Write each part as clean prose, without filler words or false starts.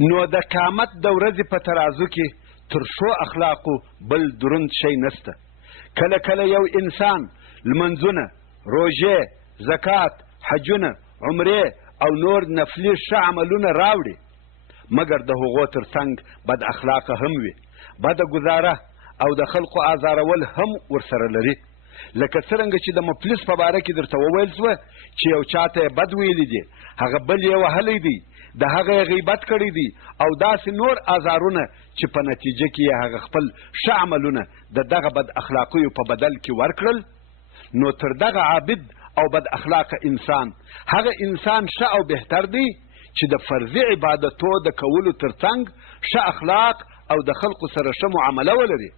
نو د قیامت د ورځې په ترازو کې تر ښو اخلاقو بل دروند شی نسته. کله کله یو انسان لمنځونه، روژې، زکات، حجونه، عمرې او نور نفلي ښه عملونه راوړي، مګر د هغو تر څنګ بد اخلاقه هم وي، بده ګزاره او د خلقو آزارول هم ورسره لري. لکه څرنګه چې د مفلس په باره کې درته وویل شوه چې یو چاته یې بد ویلی دي، هغه بل یې وهلی دی، د هغه یې غیبت کړی دی او داسې نور آزارونه چې په نتیجه کې یې هغه خپل ښه عملونه د دغه بد اخلاقیو په بدل کې ورکړل، نو تر دغه عابد او بد اخلاقه انسان هغه انسان ښه او بهتر دی چې د فرضي عبادتو د کولو تر څنګ ښه اخلاق او د خلقو سره ښه معامله ولري.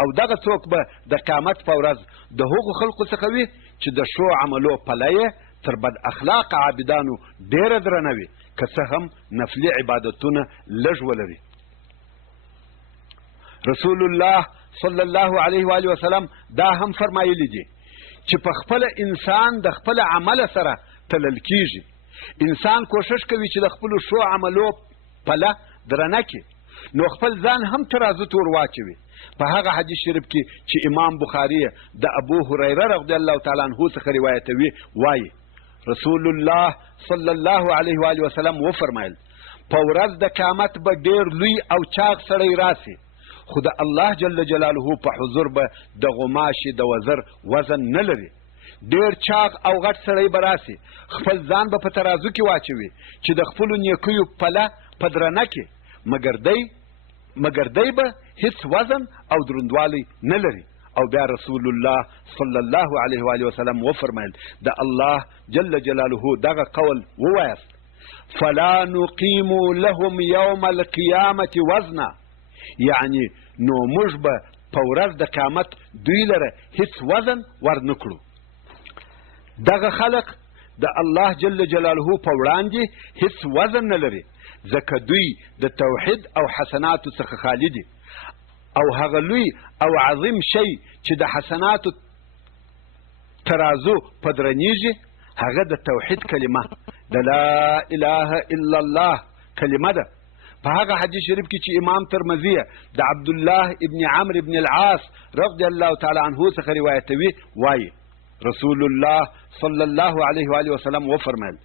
او دغه څوک به د قیامت په ورځ د هغو خلقو څخه وي چې د ښو عملو پله یې تر بد اخلاق عابدانو ډېره درنه وي، که څه هم نفلي عبادتونه لږ ولري. رسول الله صلی الله علیه و آله وسلم دا هم فرمایلی دي چې په خپل انسان د خپل عمل سره تلل کیږي. انسان کوشش کوي چې د خپلو ښو عملو پله درنه کړي، نو خپل ځان هم ترازو ته ور واچوي. په هغه حدیث شریف کې چې امام بخاري د ابو هریره رضی الله تعالی عنه څخه روایتوي، وایي رسول الله صلی الله علیه و آله وسلم وفرمایل په ورځ د قیامت به ډېر لوی او چاق سړی راسي، خو د الله جل جلاله په حضور به د غماشي د وزر وزن نه لري. ډېر چاق او غټ سړی به راسي، خپل ځان به په ترازو کې واچوي چې د خپلو نیکیو پله په درنه کې، مګر دی به هیڅ وزن او دروندوالی نه لري. او بیا رسول الله صلی الله علیه و آله وسلم وفرمایل د الله جل جلاله دغه قول ووایست فلا نقیم لهم یوم القیامة وزنا، یعنی نو موږ به په ورځ د قیامت دوی لره هیڅ وزن ورنکړو. دغه خلق د الله جل جلاله په وړاندې هیڅ وزن نه لري، ځکه دوی د توحید او حسناتو څخه خالی دي. او هغه لوی او عظیم شی چې د حسناتو ترازو په درنیږي هغه د توحید کلمه د لا اله الا الله کلمه ده. په هغه حدیث شریف کې چې امام ترمذی د عبد الله ابن عمرو ابن العاص رضی الله تعالی عنه څخه روایتوي، وایي رسول الله صلی الله علیه و آله وسلم وفرمایل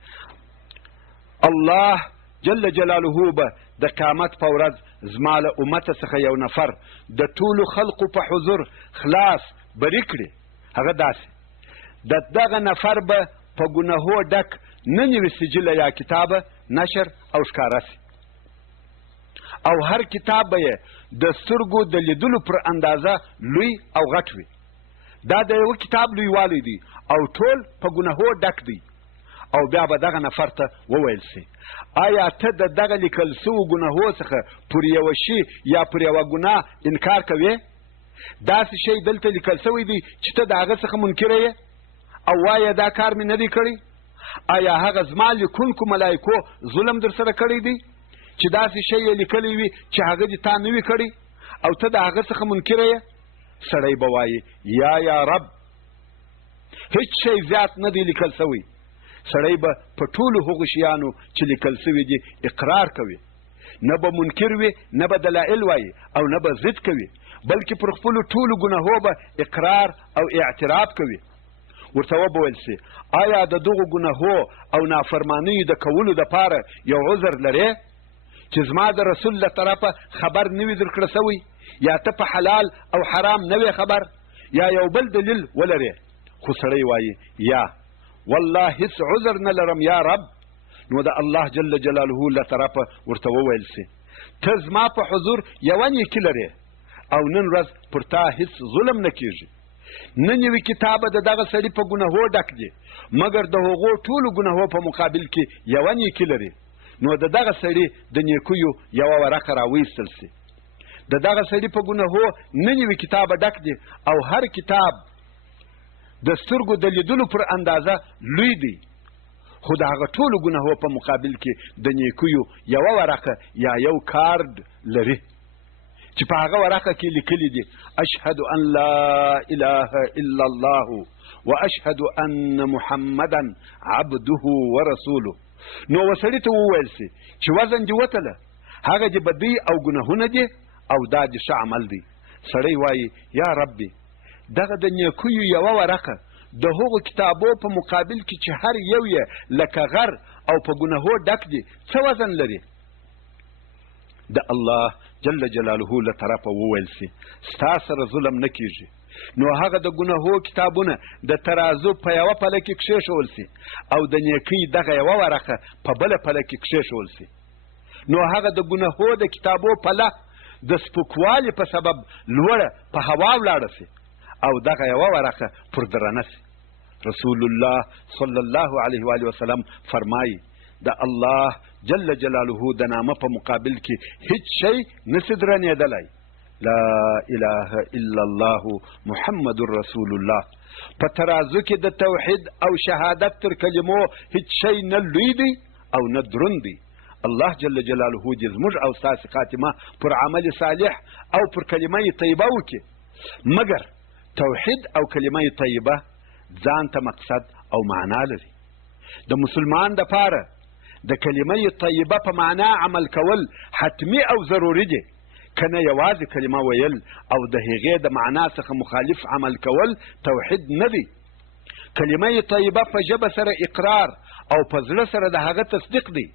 الله جل جلاله به د قیامت په ورځ زما له امت څخه یو نفر د ټولو خلقو په حضور خلاص بری کړي. هغه داسې دغه نفر به په ګناهو ډک نه نوي سجله یا کتابه نشر او ښکاره سي، او هر کتاب به یې د سترګو د لیدلو پر اندازه لوی او غټ وي. دا د یو کتاب لویوالی دی او ټول په ګناهو ډک دی. او بیا به دغه نفر ته وویل سي آیا ته د دغه لیکل سوو ګناهو څخه پر یوه شي یا پر یوه ګناه انکار کوې؟ داسې شی دلته لیکل سوی دی چې ته د هغه څخه منکره یې او وایې دا کار مې نه دی کړی؟ آیا هغه زما لیکونکو ملایکو ظلم در سره کړی دی چې داسې شی یې لیکلی وي چې هغه دې تا نه وي کړی او ته د هغه څخه منکره یې؟ سړی به وایي یا رب هیڅ شی زیات نه دی لیکل سوی. سړی به په ټولو هغو شیانو چې لیکل سوي دي اقرار کوي، نه به منکر وي، نه به دلایل وایي او نه به ضد کوي، بلکې پر خپلو ټولو ګناهو به اقرار او اعتراف کوي. ورته وبویل سي آیا د دغو ګناهو او نافرمانیو د کولو دپاره یو عذر لرې چې زما د رسول له طرفه خبر نه وي درکړه سوی، یا ته په حلال او حرام نه وې خبر، یا یو بل دلیل ولرې؟ خو سړی وایي یا والله هیڅ عذر نه لرم یا رب. نو د الله جل جلاله له طرفه ورته وویل سي ته زما په حضور یوه نیکي لرې او نن ورځ پر تا هیڅ ظلم نه کیږي. نن یوې کتابه د دغه سړي په ګناهو ډک دی، مګر د هغو ټولو ګناهو په مقابل کې یوه نیکي لري. نو د دغه سړي د نیکیو یوه ورقه راویستل سي. د دغه سړي په ګناهو نن یوې کتابه ډک دی او هر کتاب د سترګو د لیدلو پر اندازه لوی دی، خو د هغه ټولو ګناهو په مقابل کې د نیکیو یوه ورقه یا یو کارد لري چې په هغه ورقه کې لیکلي دي اشهد ان لا اله الا الله واشهد ان محمدا عبده ورسوله. نو وسړي ته وویل سي چې وزن دې وتله، هغه چې بدی او ګناهونه دي او دا د ښه عمل دی. سړی وایي یا ربي دغه د نیکیو یوه ورقه د هغو کتابو په مقابل کې چې هر یو یې لکه غر او په ګناهو ډک دي څه وزن لري؟ د الله جل جلاله له طرفه وویل سي ستا سره ظلم نه کیږي. نو هغه د ګناهو کتابونه د ترازو په یوه پله کې کښېښول سي او د نیکۍ دغه یوه ورقه په بله پله کې کښېښول سي. نو هغه د ګناهو د کتابو پله د سپکوالي په سبب لوړه په هوا ولاړه سي او دغه یوه ورقه پر درنه سي. رسول الله صلی الله علیه و آله وسلم فرمایي د الله جل جلاله د نامه په مقابل کې هیڅ شی نسي درنېدلی. لا اله الا الله محمد رسول الله. په ترازو کې د توحید او شهادت تر کلمو هیڅ شی نه لوی دی او نه دروند دی. الله جل جلاله دې زموږ او ستاسې خاتمه پر عمل صالح او پر کلمه طیبه وکړي. مګر توحید او کلمه طیبه ځان ته مقصد او معنا لري. د مسلمان دپاره د کلمه طیبه په معنا عمل کول حتمی او ضروري دي، کنه یوازې کلمه ویل او د هغې د معنا څخه مخالف عمل کول توحید نه دی. کلمه طیبه په ژبه سره اقرار او په زړه سره د هغه تصدیق دی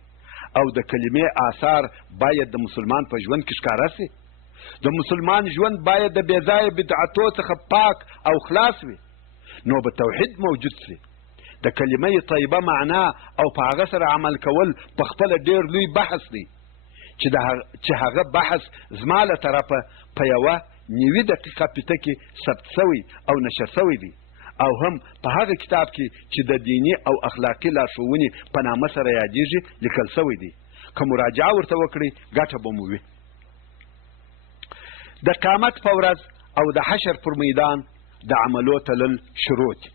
او د کلمې آثار باید د مسلمان په ژوند کې ښکاره سي. د مسلمان ژوند باید د بې ځایه بدعتو څخه پاک او خلاص وي، نو به توحید موجود سي. د کلمه طیبه معنا او په هغه سره عمل کول په خپله ډېر لوی بحث دی چې هغه بحث زما له طرفه په یوه نوي دقیقه پیته کې ثبت سوی او نشر سوی دی او هم په هغه کتاب کې چې د دیني او اخلاقي لارښوونې په نامه سره یادیږي لیکل سوی دی. که مراجعه ورته وکړئ ګټه به مو وي. د قیامت په ورځ او د حشر پر میدان د عملو تلل شروع دي.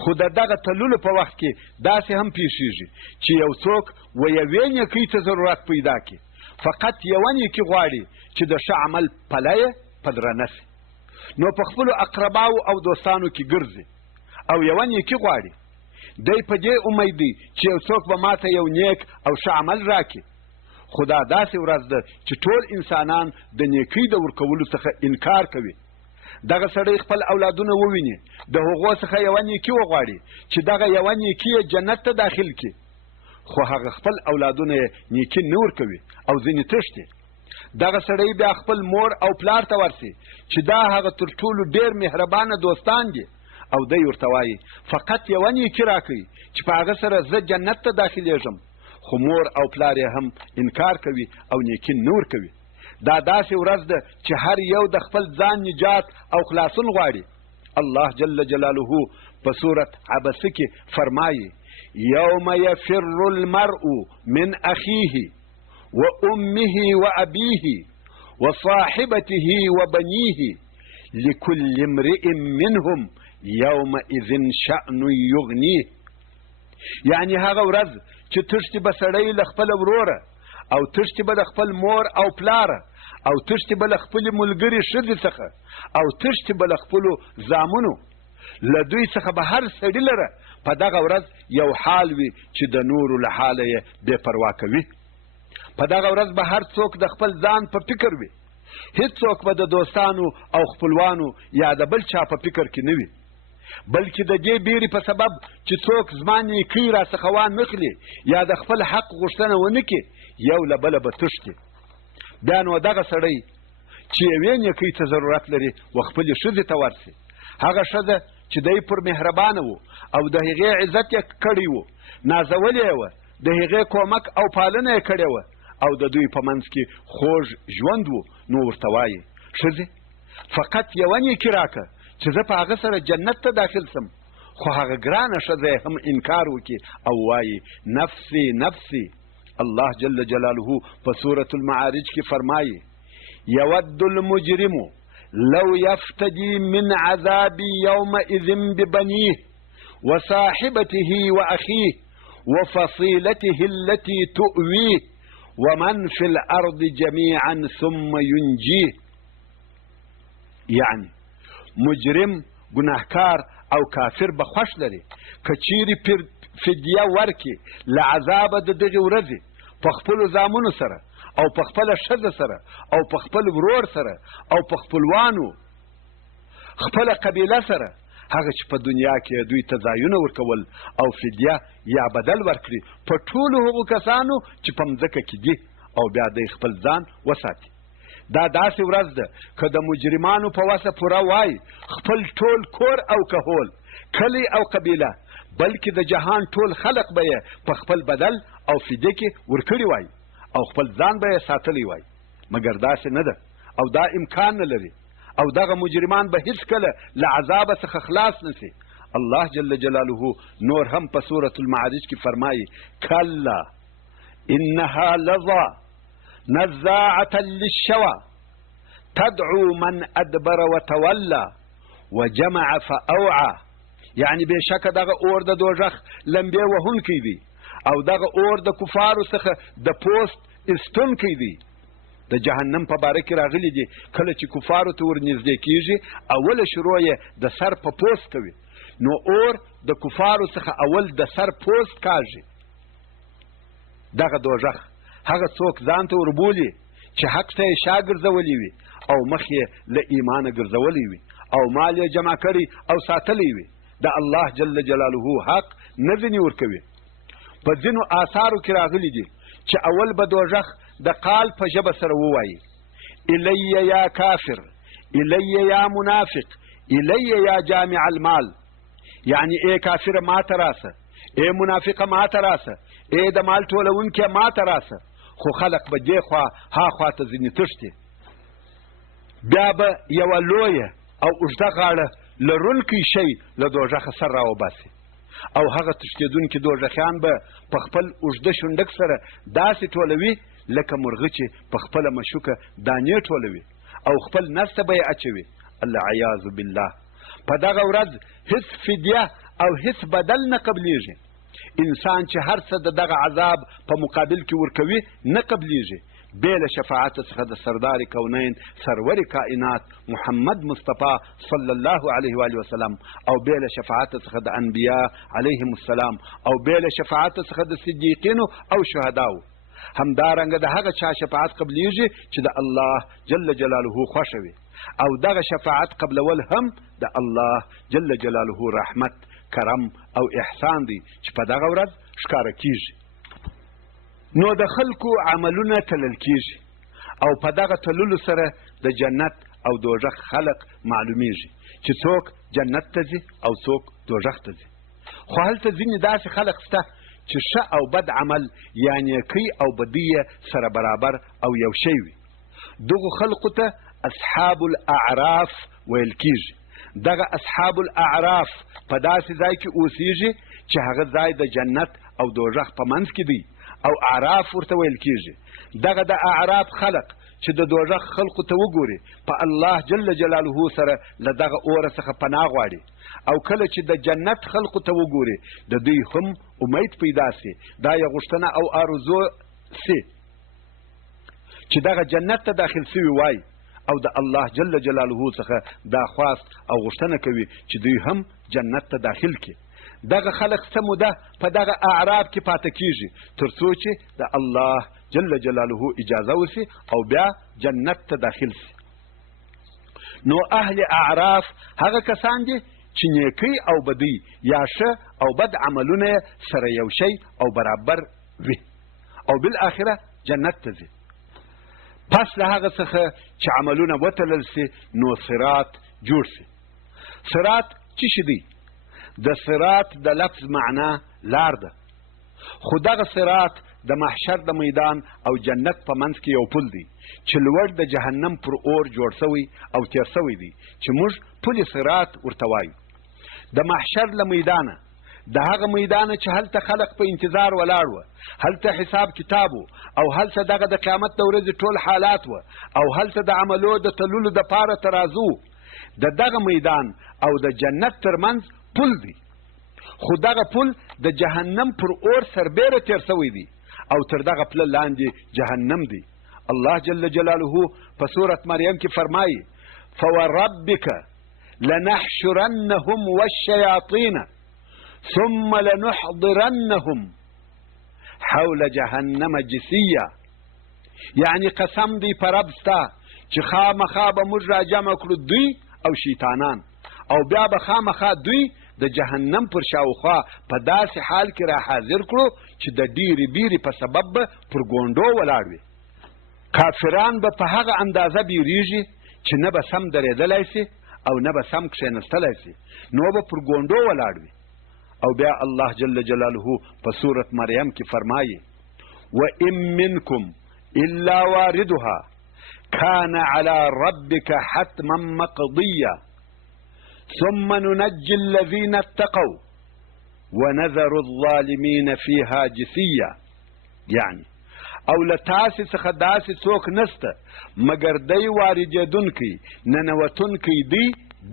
خو د دغه تللو په وخت کې داسې هم پیښیږي چې یو څوک و یوې نیکۍ ته ضرورت پیدا کړي، فقط یوه نیکي غواړي چې د ښه عمل پله یې په درنه سي، نو په خپلو اقرباو او دوستانو کې ګرځي او یوه نیکي غواړي. دی په دې امید دی چې یو څوک به ماته یو نیک او ښه عمل راکړي. خو دا داسې ورځ ده چې ټول انسانان د نیکۍ د ورکولو څخه انکار کوي. دغه سړی خپل اولادونه وویني، د هغو څخه یوه نیکي وغواړي چې دغه یوه نیکي یې جنت ته داخل کړي، خو هغه خپل اولادونه یې نیکي نه ورکوي او ځینې تښتي. دغه سړی بیا خپل مور او پلار ته ورسي چې دا هغه تر ټولو ډېر مهربانه دوستان دي او دی ورته وایي فقط یوه نیکي راکوي چې په هغه سره زه جنت ته داخلیږم، خو مور او پلار یې هم انکار کوي او نیکي نه ورکوي. دا داسې ورځ ده چې هر یو د خپل ځان نجات او خلاصون غواړي. الله جل جلاله په سورت عبسه کې فرمایي یوم یفر المرء من اخیه و امه و ابیه و صاحبته و بنیه لكل امرئ منهم یومئذ شأن یغنیه. یعنی هغه ورځ چې تښتي به سړی له خپله وروره او تښتي به د خپل مور او پلاره او تښتي به له خپلې ملګرې ښځې څخه او تښتي به له خپلو زامنو، له دوی څخه به هر سړي لره په دغه ورځ یو حال وي چې د نورو له حاله یې بې پروا کوي. په دغه ورځ به هر څوک د خپل ځان په فکر وي، هیڅوک به د دوستانو او خپلوانو یا د بل چا په فکر کې نه وي، بلکې د دې بیرې په سبب چې څوک زما نیکۍ راڅخه وانخلي یا د خپل حق غوښتنه ونه کړي یو له بله به تښتي. بیا نو دغه سړی چې یوې نیکۍ ته ضرورت لري و خپلې ښځې ته ورسي، هغه ښځه چې دی پر مهربانه و او د هغې عزت یې کړی و، نازولې یې وه، د هغې کومک او پالنه یې کړې وه او د دوی په منځ کې خوږ ژوند و، نو ورته وایي ښځې فقط یوه نیکي راکړه چې زه په هغه سره جنت ته داخل سم. خو هغه ګرانه ښځه هم انکار وکړي او وایي نفسي نفسي. الله جل جلاله په سورة المعارج کې فرمایي یود المجرم لو یفتدی من عذاب یومئذ ببنیه وصاحبته واخیه وفصیلته التي تؤویه ومن في الارض جميعا ثم ينجيه. یعنی مجرم گناهکار او کافر به خوښ لري که چیرې فدیه ورکړي له عذابه د دغې ورځې په خپلو زامنو سره او په خپله ښځه سره او په خپل ورور سره او په خپلوانو خپله قبیله سره هغه چې په دنیا کې دوی ته ځایونه ورکول او فدیه یا بدل ورکړي په ټولو هغو کسانو چې په مځکه کې دي او بیا دوی خپل ځان وساتي. دا داسې ورځ ده که د مجرمانو په وسه پوره وای خپل ټول کور او کهول کلی او قبیله بلکې د جهان ټول خلق به یې په خپل بدل او فدیه کې ورکړي وای او خپل ځان به یې ساتلی وای، مګر داسې نه ده او دا امکان نه لري او دغه مجرمان به هیڅ کله له عذاب څخه خلاص نشي. الله جل جلاله نور هم په سورة المعارج کې فرمایي کلا انها لظى نزاعة للشوى تدعو من ادبر وتولى وجمع فاوعى. یعنی بېشکه دغه اور د دوزخ لمبې وهونکی دی او دغه اور د کفارو څخه د پوست ایستونکی دی. د جهنم په باره کې راغلی دي کله چې کفارو ته ورنږدې کېږي اوله شروع یې د سر په پوست کوي، نو اور د کفارو څخه اول د سر پوست کاږي. دغه دوزخ هغه څوک ځان ته وربولي چې حق ته یې شا ګرځولی وي او مخ یې له ایمانه ګرځولی وي او مال یې جمع کړی او ساتلی وي. د الله جل جلاله حق نه ځینې ورکوي. په ځینو آثارو کې راغلی دي چې اول به دوزخ د قال په ژبه سره ووایي الی یا کافر الی یا منافق الی یا جامع المال، یعنی ای کافر ما ته راسه، ای منافقه ما ته راسه، ای د مال ټولونکې ما ته راسه. خو خلق به دې خوا ها خوا ته ځینې تښتي. بیا به یوه لویه او اوږده غاړه لرونکی شی له دوزخه سر راوباسي او هغه تښتېدونکي دوزخیان به په خپل اوږده شونډک سره داسې ټولوي لکه مرغه چې په خپله مشوکه دانې ټولوي او خپل نس ته به یې اچوي. العیاذ بالله. په دغه ورځ هیڅ فدیه او هیڅ بدل نه قبلیږي. انسان چې هر څه د دغه عذاب په مقابل کې ورکوي نه قبلیږي بې له شفاعت څخه د سردار کونین سرور کائنات محمد مصطفی صلی الله علیه و آله وسلم او بې له شفاعت څخه د انبیا علیهم السلام او بې له شفاعت څخه د صدیقینو او شهداو. همدارنګه د هغه چا شفاعت قبلیږي چې د الله جل جلاله خوښه وي او دغه شفاعت قبلول هم د الله جل جلاله رحمت کرم او احسان دی چې په دغه ورځ ښکاره کیږي. نو د خلکو عملونه تلل کیږي او په دغه تللو سره د جنت او دوزخ خلق معلومیږي چې څوک جنت ته ځي او څوک دوزخ ته ځي. خو هلته ځینې داسې خلق شته چې ښه او بد عمل یا نیکۍ او بدي سره برابر او یو شی وي. دغو خلقو ته اصحاب الاعراف ویل کیږي. دغه اصحاب الاعراف په داسې ځای کې اوسیږي چې هغه ځای د جنت او دوزخ په منځ کې دی او اعراف ورته ویل کیږي. دغه د اعراف خلق چې د دوزخ خلقو ته وګوري په الله جل جلاله سره له دغه اوره څخه پناه غواړي او کله چې د جنت خلقو ته وګوري د دوی هم امید پیدا سي، دا یې غوښتنه او آرزو سي چې دغه جنت ته داخل سوي وای او د الله جل جلاله څخه دا خواست او غوښتنه کوي چې دوی هم جنت ته داخل کړي. دغه خلق څه موده په دغه اعراب کې پاته کیږي تر څو چې د الله جل جلاله اجازه وسي او بیا جنت ته داخل سي. نو اهل اعراف هغه کسان دي چې نیکۍ او بدی یا ښه او بد عملونه سره یو شی او برابر وي او بالاخره جنت ته ځي. پس له هغه څخه چې عملونه وتلل سي نو صراط جوړ سي. صراط څه شی دی؟ د صراط د لفظ معنا لار ده، خو دغه صراط د محشر د میدان او جنت په منځ کې یو پل دی چې لوړ د جهنم پر اور جوړ سوی او تیر سوی دی چې موږ پل صراط ورته وایو. د محشر له میدانه د هغه میدانه چې هلته خلق په انتظار ولاړ و، هلته حساب کتاب او هلته دغه د قیامت د ورځې ټول حالات و او هلته د عملو د تللو دپاره ترازو. دغه میدان او د جنت ترمنځ پل دی، خو دغه پل د جهنم پر اور سربیره تیر سوی دی او تر دغه پله لاندې جهنم دی. الله جل جلاله په سورة مریم کې فرمایي فوربک لنحشرنهم والشیاطین ثم لنحضرنهم حول جهنم جثیا، یعنی قسم دی په رب ستا چې خامخا به موږ را جمع کړو دوی او شیطانان، او بیا به خامخا دوی د جهنم پر شاوخوا په داسې حال کې را حاضر کړو چې د ډیرې بیرې په سبب به پر ګونډو ولاړ وي. کافران به په هغه اندازه بیریږي چې نه به سم درېدلی سي او نه به سم کښېنستلی سي، نو به پر ګونډو ولاړ وي. او بیا الله جل جلاله په سورت مریم کې فرمایي وَإِن مِّنكُمْ إِلَّا وَارِدُهَا كَانَ عَلَى رَبِّكَ حَتْمًا مَّقْضِيًّا ثُمَّ نُنَجِّي الَّذِينَ اتَّقَوْا وَنَذَرُ الظَّالِمِينَ فِيهَا جِثِيًّا، یعنی او له تاسې څخه داسې څوک نسته مګر دی واردېدونکی ننوتونکی دی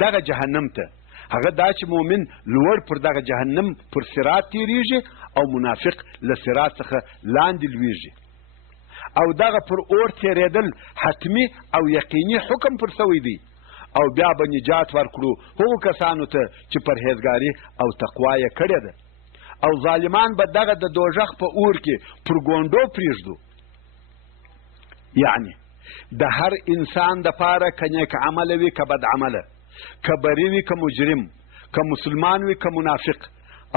دغه جهنم ته، هغه دا چې مؤمن لوړ پر دغه جهنم پر صراط تیریږي او منافق له صراط څخه لاندې لویږي. او دغه پر اور تیرېدل حتمي او یقیني حکم پر سوی دی. او بیا به نجات ورکړو هغو کسانو ته چې پرهیزګاري او تقوا یې کړې ده، او ظالمان به دغه د دوژخ په اور کې پر ګونډو پرېږدو. یعنی د هر انسان دپاره که نیک عمله وي که بد عمله، که بری وي که مجرم، که مسلمان وي که منافق،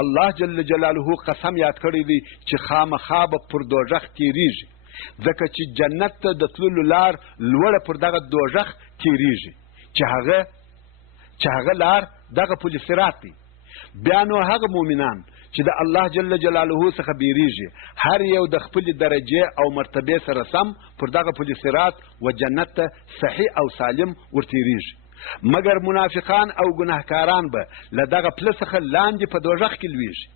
الله جل جلاله قسم یاد کړی دی چې خامخا به پر دوژخ تیریږي، ځکه چې جنت ته د تللو لار لوړه پر دغه دوژخ تیریږي چې هغه لار دغه پل صراط دی. بیا نو هغه مؤمنان چې د الله جل جلاله څخه بیریږي هر یو د خپلې درجې او مرتبې سره سم پر دغه پل صراط و جنت ته صحیح او سالم ورتیریږي، مګر منافقان او ګناهکاران به له دغه پله څخه لاندې په دوژخ کې لویږي.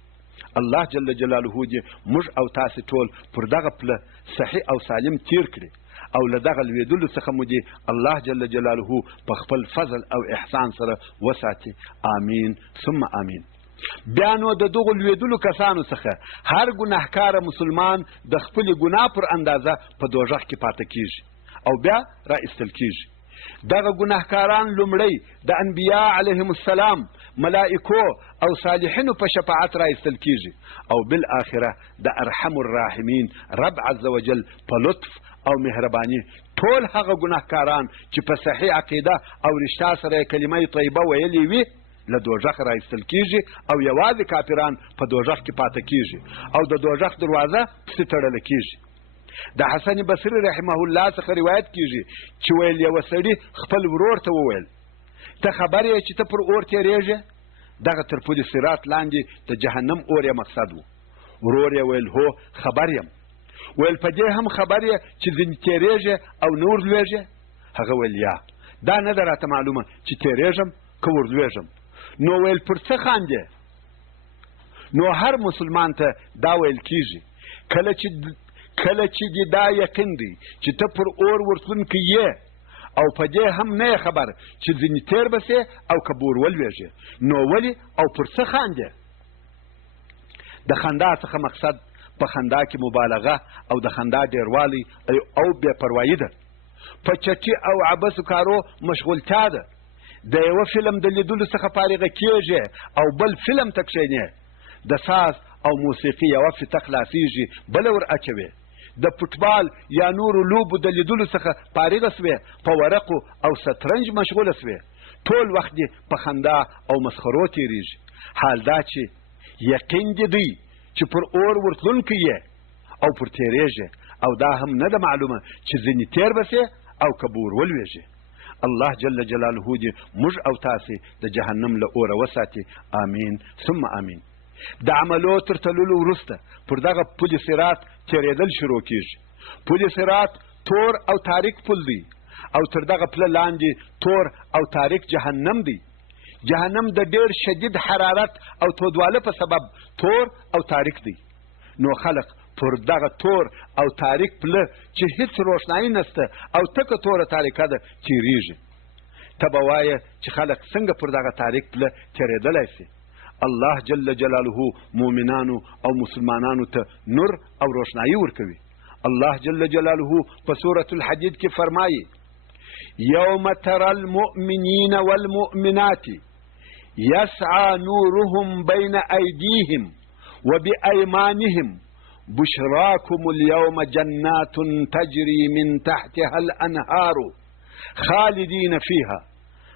الله جل جلاله دې موږ او تاسې ټول پر دغه پله صحیح او سالم تیر کړي، او له دغه لویدلو څخه مو دې الله جل جلاله په خپل فضل او احسان سره وساتي. آمین ثم آمین. بیا نو د دغو لویدلو کسانو څخه هر ګناهکاره مسلمان د خپلې ګناه پر اندازه په دوژخ کې پاته کیږي او بیا را ایستل کیږي. دغه ګناهکاران لومړی د انبیا علیهم السلام، ملائکو او صالحینو په شفاعت را ایستل کیږي، او بالاخره د ارحم الراحمین رب عز وجل په لطف او مهرباني ټول هغه ګناهکاران چې په صحیح عقیده او رشته سره کلمه طیبه ویلې وي له دوژخ را ایستل کیږي، او یوازې کافران په دوژخ کې پاته کیږي او د دوژخ دروازه پسې تړله کیږي. د حسن بصري رحمه الله څخه روایت کیږي چې ویل یوه سړي خپل ورور ته وویل ته خبر یې چې ته پر اور تیریږې؟ دغه تر پل صراط لاندې د جهنم اور یې مقصد و. ورور یې ویل هو خبر یم. ویل په دې هم خبر یې چې ځینې تیریږې او نور لویږې؟ هغه ویل یا، دا نه ده راته معلومه چې تیریږم که ورلویږم. نو ویل پر څه خاندې؟ نو هر مسلمان ته دا ویل کیږي کله چې دې دا یقین دی چې ته پر اور ورتلونکی یې، او په دې هم نه خبر چې ځینې تیر به سې او که به ورولویږې، نو ولې او پر څه خاندې؟ د خندا څخه مقصد په خندا کې مبالغه او د خندا ډیروالی او بې پروایي ده، په چټي او عبثو کارو مشغولتیا ده. د یوه فلم د لیدلو څخه فارغه کیږي او بل فلم ته کښېنې، د ساز او موسیقي یوه فته خلاصیږي بله ور اچوې، د فوټبال یا نورو لوبو د لیدلو څخه فارغه سوې، په ورقو او شطرنج مشغوله سوې، ټول وخت دې په خندا او مسخرو تیریږي. حال دا چې یقین دې دی چې پر اور ورتلونکی یې او پر تیریږي، او دا هم نه ده معلومه چې ځینې تیر به سې او که به ورولویږي. الله جل جلاله دې موږ او تاسې د جهنم له اوره وساتي. آمین ثم آمین. د عملو تر تللو وروسته پر دغه پل صراط تیرېدل شروع کیږي. پل صراط تور او تاریک پل دی، او تر دغه پله لاندې تور او تاریک جهنم دی. جهنم د ډېر شدید حرارت او تودواله په سبب تور او تاریک دی. نو خلق پر دغه تور او تاریک پله چې هیڅ روښنایي نسته او تکه توره تاریکه ده تیریږي. ته به وایه چې خلق څنګه پر دغه تاریک پله تیرېدلی سي؟ الله جل جلاله مؤمنانو او مسلمانانو ته نور او روښنایي ورکوي. الله جل جلاله په سورة الحدید کې فرمایي یوم ترى المؤمنین والمؤمنات یسعى نورهم بین ایدیهم وبأیمانهم بشراكم اليوم جنات تجري من تحتها الأنهار خالدين فيها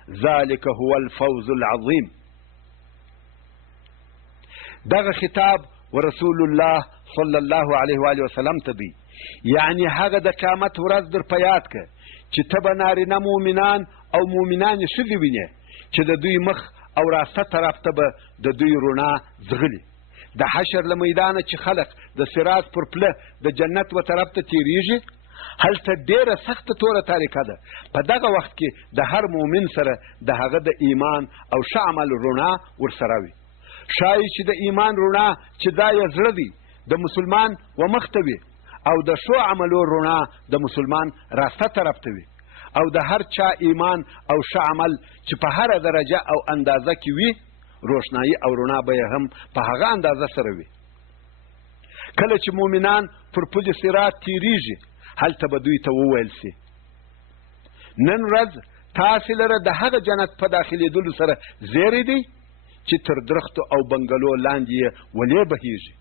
ذلك هو الفوز العظيم. دغه خطاب ورسول الله صلی الله علیه و آله وسلم ته دی، یعنی هغه د قیامت ورځ در په یاد که چې ته به نارینه مؤمنان او مؤمنانې ښځې وینې چې د دوی مخ او راسته طرف ته به د دوی رڼا ځغلي. د حشر له میدانه چې خلق د صراط پر پله د جنت و طرف ته تیریږي، هلته ډېره سخته توره تاریکه ده. په دغه وخت کې د هر مؤمن سره د هغه د ایمان او ښه عمل رڼا ورسره وي. ښایي چې د ایمان رڼا چې دا یې زړه دی د مسلمان و مخ ته وي، او د ښو عملو رڼا د مسلمان راسته طرف ته وي، او د هر چا ایمان او ښه عمل چې په هره درجه او اندازه کې وي، روښنایي او رڼا به یې هم په هغه اندازه سره وي. کله چې مؤمنان پر پل صراط تیریږي، هلته به دوی ته وویل سي نن ورځ تاسې لره د هغه جنت په داخلېدلو سره زیری دی چې تر درختو او بنګلو لاندې یې ولې بهیږي،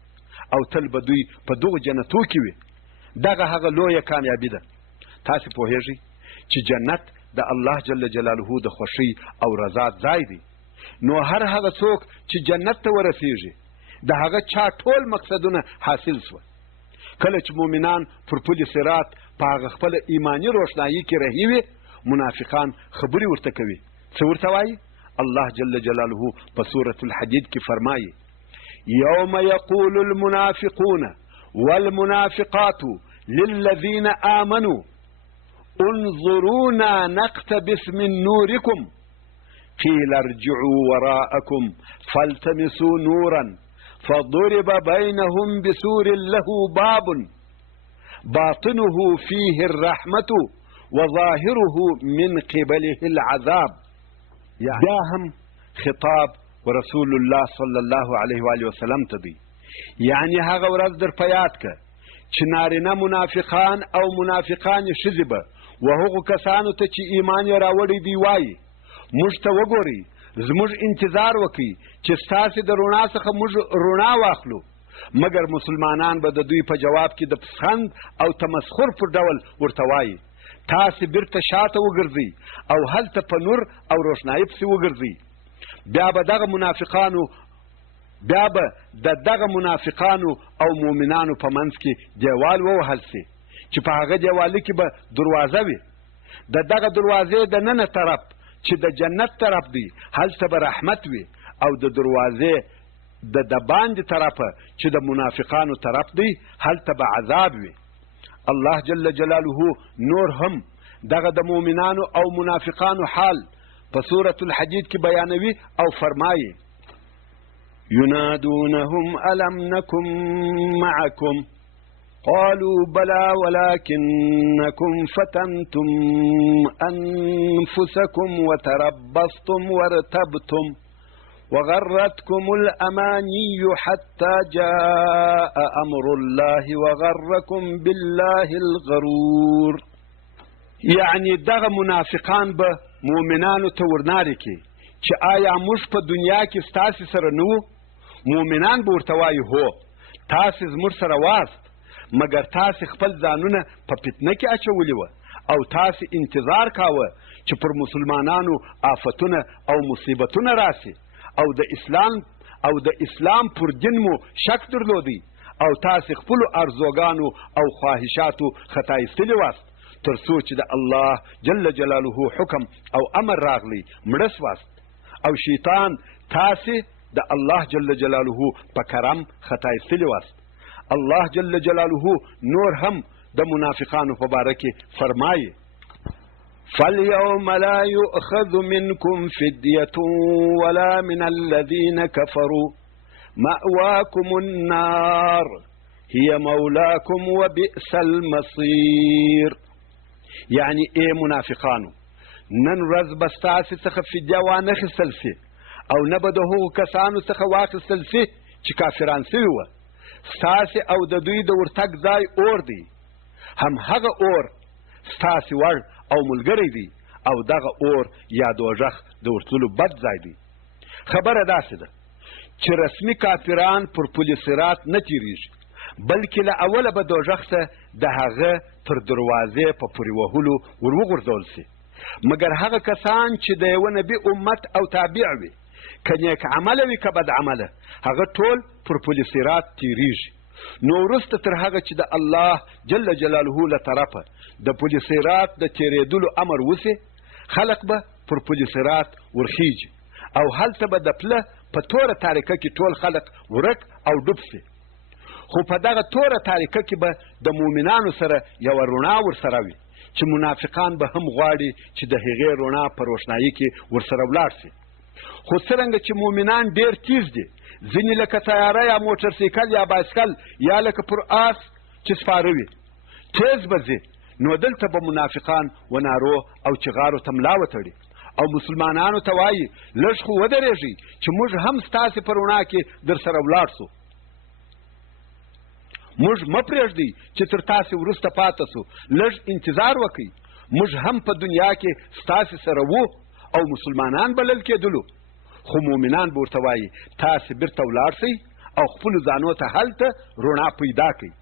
او تل به دوی په دغو جنتو کې وي. دغه هغه لویه کامیابي ده. تاسې پوهېږئ چې جنت د الله جل جلاله د خوښۍ او رضا ځای دی. نو هر هغه څوک چې جنت ته ورسیږي، د هغه چا ټول مقصدونه حاصل سوه. کله چې مؤمنان پر پل صراط په هغه خپله ایماني روښنایي کې رهي وي، منافقان خبرې ورته کوي. څه ورته وایي؟ الله جل جلاله په سورة الحديد کې فرمایي: یوم یقول المنافقون والمنافقات للذین آمنوا انظرونا نقتبس من نوركم قيل ارجعوا وراءكم فالتمسوا نورا فضرب بينهم بسور له باب باطنه فيه الرحمة وظاهره من قبله العذاب. یا هم خطاب ورسول الله صلی الله علیه و آله وسلم ته دی، یعنی هغه ورځ در په یاد که چې نارینه منافقان او منافقانې ښځې به و هغو کسانو ته چې ایمان یې راوړی دی وایي: موږ ته وګورئ، زموږ انتظار وکړئ چې ستاسې د رڼا څخه موږ رڼا واخلو. مګر مسلمانان به د دوی په جواب کې د پسخند او تمسخر پر ډول ورته وایي: تاسې بیرته شاته وګرځئ او هلته په نور او روښنایي پسې وګرځئ. بیا به د دغه منافقانو او مؤمنانو په منځ کې دیوال ووهل سي چې په هغه دیواله کې به دروازه وي. د دغه دروازې د ننه طرف چې د جنت طرف دی، هلته به رحمت وي، او د دروازې د باندې طرفه چې د منافقانو طرف دی، هلته به عذاب وي. الله جل جلاله نور هم دغه د مؤمنانو او منافقانو حال په سورة الحديد کې بیانوي او فرمایي: ينادونهم ألم نكن معكم قالوا بلى ولكنكم فتنتم أنفسكم وتربصتم وارتبتم وغرتكم الأماني حتى جاء أمر الله وغركم بالله الغرور. یعنی دغه منافقان به مؤمنانو ته ورناري کې چې آیا موږ په دنیا کې ستاسې سره نه وو؟ مؤمنان به ورته وایي: هو، تاسې زموږ سره واست، مګر تاسې خپل ځانونه په فتنه کې اچولي وه، او تاسې انتظار کاوه چې پر مسلمانانو آفتونه او مصیبتونه راسي، او د اسلام پر دین مو شک درلودی، او تاسې خپلو ارزوګانو او خواهشاتو خطا ایستلي واست، تر څو چې د الله جل جلاله حکم او امر راغلی مړه سواست، او شیطان تاسې د الله جل جلاله په کرم خطا ایستلي واست. الله جل جلاله نور هم د منافقانو په باره کې فرمایي: فَالْيَوْمَ لَا يُؤْخَذُ مِنْكُمْ فِدْيَةٌ وَلَا مِنَ الَّذِينَ كَفَرُوا مَأْوَاكُمُ النَّارُ هِيَ مَوْلَاكُمْ وَبِئْسَ الْمَصِيرُ. یعنی ای منافقانو، نن ورځ به ستاسې څخه فدیه وانخیستل سي، او نه به د هغو کسانو څخه واخیستل سي چې کافران سوي وه. ستاسې او د دوی د ورتګ ځای اور دی، هم هغه اور ستاسې وړ او ملګری دی، او دغه اور یا دوژخ د ورتلو بد ځای دی. خبره داسې ده چې رسمي کافران پر پل صراط نه تیریږي، بلکې له اوله به دوزخ ته د هغه تر دروازې په پورې وهلو ور وغورځول سي، مګر هغه کسان چې د یوه نبي امت او تابع وي، که نیک عمله وي که بد عمله، هغه ټول پر پل صراط تیریږي. نو وروسته تر هغه چې د الله جل جلاله له طرفه د پل صراط د تیرېدلو امر وسي، خلق به پر پل صراط ورخیږي او هلته به د پله په توره تاریکه کې ټول خلق ورک او ډوب سي. خو په دغه توره تاریکه کې به د مؤمنانو سره یوه رڼا ورسره وي چې منافقان به هم غواړي چې د هغې رڼا په روښنایي کې ورسره ولاړ سي. خو څرنګه چې مؤمنان ډېر تیز دي، ځینې لکه طیاره یا موټرسایکل یا بایسکل یا لکه پر آس چې سپاره وي تیز به ځي، نو دلته به منافقان ونارو او چغارو ته ملا وتړي او مسلمانانو ته وایي لږ خو ودرېږئ چې موږ هم ستاسې په رڼا کې در سره ولاړ سو، موږ مه پرېږدئ چې تر تاسې وروسته پاته سو، لږ انتظار وکئ، موږ هم په دنیا کې ستاسې سره وو او مسلمانان بلل کېدلو. خو مؤمنان به ورته وایي تاسې بیرته ولاړ سئ او خپلو ځانو ته هلته رڼا پیدا کړئ.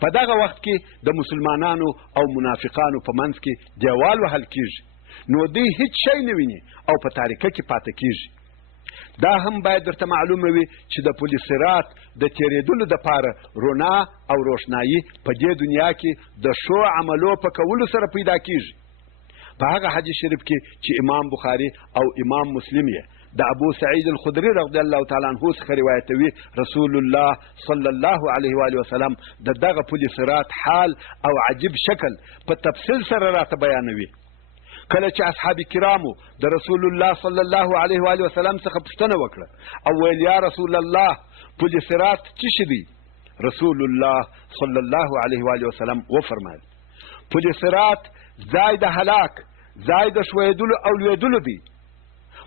په دغه وخت کې د مسلمانانو او منافقانو په منځ کې دیوال وهل کېږي، نو دوی هیڅ شی نه ویني او په تاریکه کې پاته کېږي. دا هم باید درته معلومه وي چې د پل صراط د تېرېدلو دپاره رڼا او روښنایي په دې دنیا کې د ښو عملو په کولو سره پیدا کېږي. په هغه حدیث شریف کې چې امام بخاري او امام مسلم یې د ابو سعید الخدري رضی الله تعالی عنه څخه روایتوي، رسول الله صلی الله علیه و آله وسلم د دغه پل صراط حال او عجیب شکل په تفصیل سره راته بیانوي. کله چې اصحاب کرامو د رسول الله صلی الله علیه و آله وسلم څخه پوښتنه وکړه او ویل یا رسول الله پل صراط څه شی دی؟ رسول الله صلی الله علیه و آله وسلم وفرمایل پل صراط ځای د هلاک، ځای د ښویېدلو او لوېدلو دی،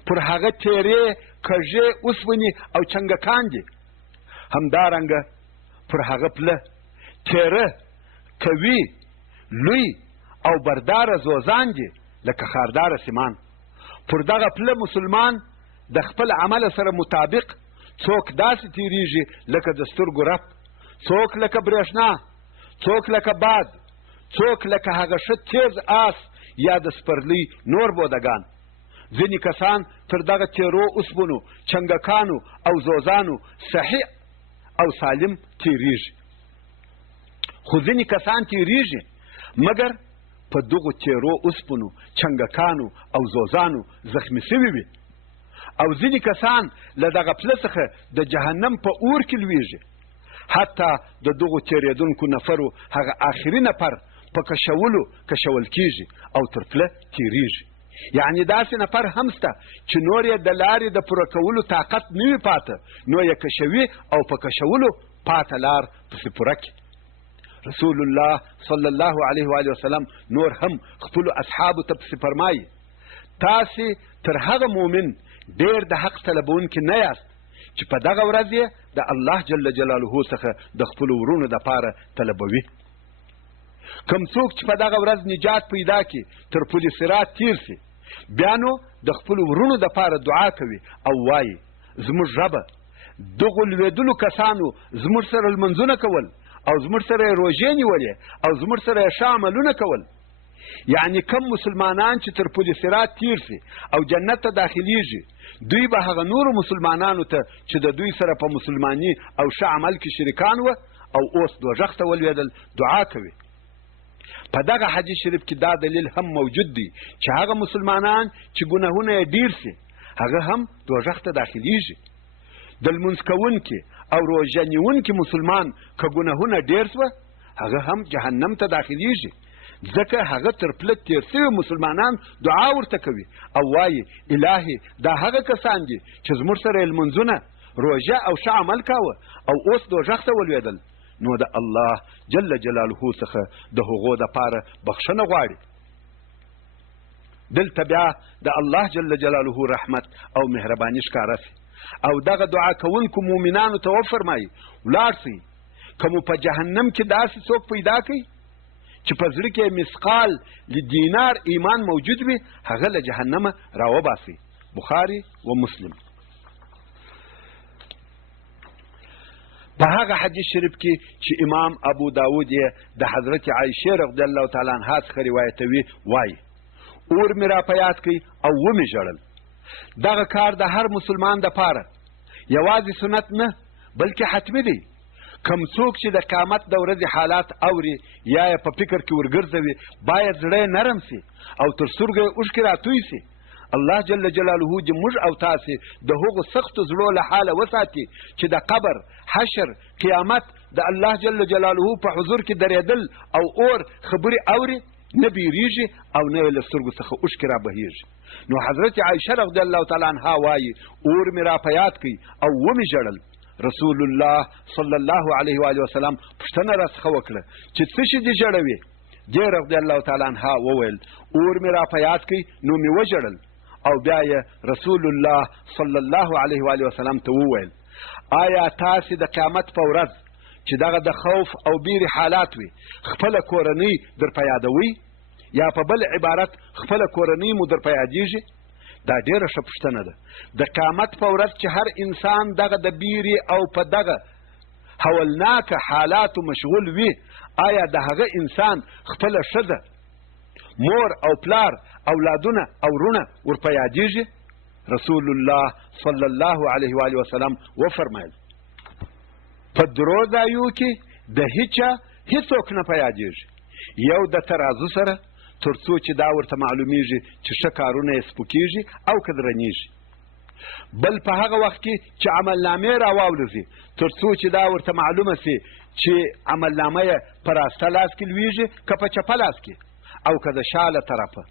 پر هغه تیرې کږې اوسپنې او چنګکان دي، همدارنګه پر هغه پله تیره کوي لوی او برداره زوزان دي لکه خارداره سیمان. پر دغه پله مسلمان د خپل عمل سره مطابق څوک داسې تیریږي لکه د سترګو رپ، څوک لکه برېښنا، څوک لکه باد، څوک لکه هغه ښه تیز آس یا د سپرلي نور بودګان. ځینې کسان تر دغه تیرو اوسپنو، چنګکانو او زوزانو صحیح او سالم تیریږي، خو ځینې کسان تیریږي مګر په دغو تیرو اوسپنو، چنګکانو او زوزانو زخمي سوي وي، او ځینې کسان له دغه پله څخه د جهنم په اور کې لویږي. حتی د دغو تیرېدونکو نفرو هغه آخري نفر په کشول کېږي او تر پله تیریږي. یعنی داسې نفر هم شته چې نور یې د لارې د پوره کولو طاقت نه وي پاته، نو یې کشوي او په کشولو پاته لار پسې پوره کړي. رسول الله صلی الله علیه و آله وسلم نور هم خپلو اصحابو ته پسې فرمایي تاسې تر هغه مؤمن ډېر د حق طلبونکي نه یاست چې په دغه ورځ یې د الله جل جلاله څخه د خپلو ورونو دپاره طلبوي. کم څوک چې په دغه ورځ نجات پیدا کړي، تر پل صراط تیر سي، بیا نو د خپلو ورونو دپاره دعا کوي او وایي زموږ ربه دغو لوېدلو کسانو زموږ سره لمنځونه کول او زموږ سره یې روژې نیولې او زموږ سره یې ښه عملونه کول. یعنی کم مسلمانان چې تر پل صراط تیر سي او جنت ته داخلیږي، دوی به هغه نورو مسلمانانو ته چې د دوی سره په مسلماني او ښه عمل کې شریکان وه او اوس دوزخ ته ولوېدل دعا کوي. په دغه حدیث شریف کې دا دلیل هم موجود دی چې هغه مسلمانان چې ګناهونه یې ډیر سي هغه هم دوزخ ته داخلیږي. د لمونځ کوونکي او روژه نیونکي مسلمان که ګناهونه ډیر سوه هغه هم جهنم ته داخلیږي، ځکه هغه تر پله تیر سوي مسلمانان دعا ورته کوي او وایي الهي دا هغه کسان دي چې زموږ سره یې لمونځونه، روژه او ښه عمل کاوه او اوس دوزخ ته ولوېدل، نو د الله جل جلاله څخه د هغو دپاره بخښنه غواړي. دلته بیا د الله جل جلاله رحمت او مهرباني ښکاره سي او دغه دعا کوونکو مؤمنانو ته وفرمایي ولاړ سئ، که مو په جهنم کې داسې څوک پیدا کړي چې په زړه کې مثقال دینار ایمان موجود وي، هغه له جهنمه راوباسئ. بخاري و مسلم. په هغه حدیث شریف کې چې امام ابو داود یې د حضرت عایشه رضی الله تعالی عنها څخه روایتوي وایي اور مې را په یاد کړي او ومې ژړل. دغه کار د هر مسلمان دپاره یوازې سنت نه بلکې حتمي دی. کم څوک چې د قیامت د ورځې حالات اوري یا یې په فکر کې ورګرځوي باید زړه یې نرم سي او تر سترګو یې اوښکې راتوی سي. الله جل جلاله دې موږ او تاسې د هغو سختو زړو له حاله وساتي چې د قبر، حشر، قیامت د الله جل جلاله په حضور کې درېدل او اور خبرې اوري نه بیریږي او نه یې له سترګو څخه اوښکې رابهیږي. نو حضرت عایشه رضی الله تعالی عنها وایي اور مې را په یاد کړي او ومې ژړل. رسول الله صلی الله علیه و آله وسلم پوښتنه راڅخه وکړه چې څه شي دې ژړوي؟ دې رضی الله تعالی عنها وویل اور مې را په یاد کړي نو مې وژړل. او بیا یې رسول الله صلی الله علیه و آله وسلم ته وویل آیا تاسې د قیامت په ورځ چې دغه د خوف او بیرې حالات وي خپله کورنۍ در په یادوئ یا په بل عبارت خپله کورنۍ مو در په یادیږي؟ دا ډېره ښه پوښتنه ده. د قیامت په ورځ چې هر انسان دغه د بیرې او په دغه هولناکه حالاتو مشغول وي آیا د هغه انسان خپله ښځه، مور او پلار، اولادونه او رونه ور په یادیږي؟ رسول الله صلی الله علیه و آله وسلم وفرمایل په درو ځایو کې د هیچا هیڅوک نه په یادیږي، یو د ترازو سره تر څو چې دا ورته معلومیږي چې ښه کارونه یې سپکیږي او که درنیږي، بل په هغه وخت کې چې عملنامې راواولوځي تر څو چې دا ورته معلومه سي چې عملنامه یې په راسته لاس کې لویږي که په چپه لاس کې او که د شاله طرفه،